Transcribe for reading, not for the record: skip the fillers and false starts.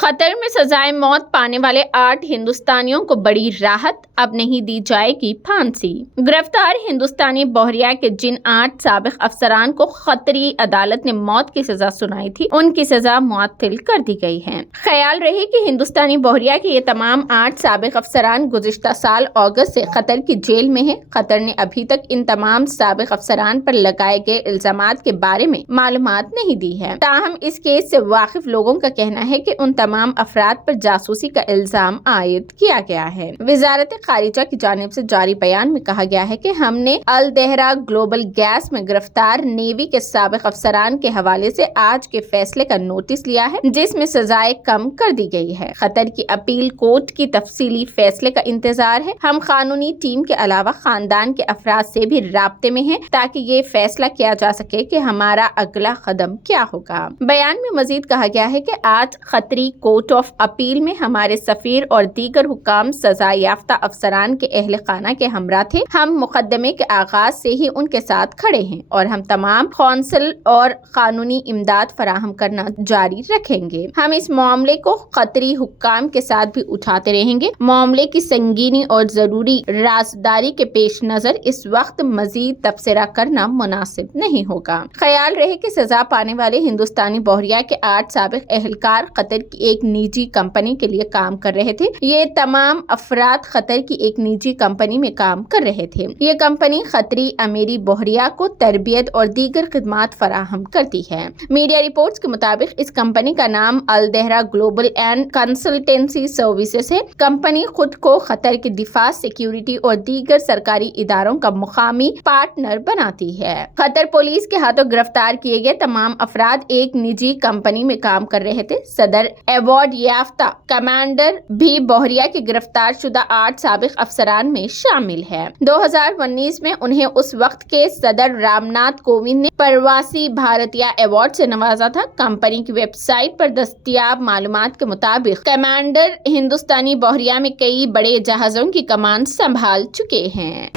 قطر میں سزائے موت پانے والے 8 ہندوستانیوں کو بڑی راحت، اب نہیں دی جائے گی پھانسی۔ گرفتار ہندوستانی بحریہ کے جن 8 سابق افسران کو قطری عدالت نے موت کی سزا سنائی تھی، ان کی سزا معطل کر دی گئی ہے۔ خیال رہے کہ ہندوستانی بحریہ کے یہ تمام 8 سابق افسران گزشتہ سال اگست سے قطر کی جیل میں ہیں۔ قطر نے ابھی تک ان تمام سابق افسران پر لگائے گئے الزامات کے بارے میں معلومات نہیں دی ہے، تاہم اس کیس سے واقف لوگوں کا کہنا ہے کہ ان تمام افراد پر جاسوسی کا الزام عائد کیا گیا ہے۔ وزارت خارجہ کی جانب سے جاری بیان میں کہا گیا ہے کہ ہم نے الدہرہ گلوبل گیس میں گرفتار نیوی کے سابق افسران کے حوالے سے آج کے فیصلے کا نوٹس لیا ہے، جس میں سزائیں کم کر دی گئی ہے۔ قطر کی اپیل کورٹ کی تفصیلی فیصلے کا انتظار ہے۔ ہم قانونی ٹیم کے علاوہ خاندان کے افراد سے بھی رابطے میں ہیں تاکہ یہ فیصلہ کیا جا سکے کہ ہمارا اگلا قدم کیا ہوگا۔ بیان میں مزید کہا گیا ہے کہ آج قطری کورٹ آف اپیل میں ہمارے سفیر اور دیگر حکام سزا یافتہ افسران کے اہل خانہ کے ہمراہ تھے۔ ہم مقدمے کے آغاز سے ہی ان کے ساتھ کھڑے ہیں اور ہم تمام قونصل اور قانونی امداد فراہم کرنا جاری رکھیں گے۔ ہم اس معاملے کو قطری حکام کے ساتھ بھی اٹھاتے رہیں گے۔ معاملے کی سنگینی اور ضروری رازداری کے پیش نظر اس وقت مزید تبصرہ کرنا مناسب نہیں ہوگا۔ خیال رہے کہ سزا پانے والے ہندوستانی بحریہ کے 8 سابق اہلکار قطر کی ایک نجی کمپنی کے لیے کام کر رہے تھے۔ یہ تمام افراد قطر کی ایک نجی کمپنی میں کام کر رہے تھے۔ یہ کمپنی قطری امیری بحریہ کو تربیت اور دیگر خدمات فراہم کرتی ہے۔ میڈیا رپورٹس کے مطابق اس کمپنی کا نام الدہرہ گلوبل اینڈ کنسلٹنسی سروسز ہے۔ کمپنی خود کو قطر کے دفاع، سیکیورٹی اور دیگر سرکاری اداروں کا مقامی پارٹنر بناتی ہے۔ قطر پولیس کے ہاتھوں گرفتار کیے گئے تمام افراد ایک نجی کمپنی میں کام کر رہے تھے۔ صدر ایوارڈ یافتہ کمانڈر بھی بحریہ کے گرفتار شدہ 8 سابق افسران میں شامل ہے۔ 2019 میں انہیں اس وقت کے صدر رام ناتھ کووند نے پرواسی بھارتیہ ایوارڈ سے نوازا تھا۔ کمپنی کی ویب سائٹ پر دستیاب معلومات کے مطابق کمانڈر ہندوستانی بحریہ میں کئی بڑے جہازوں کی کمان سنبھال چکے ہیں۔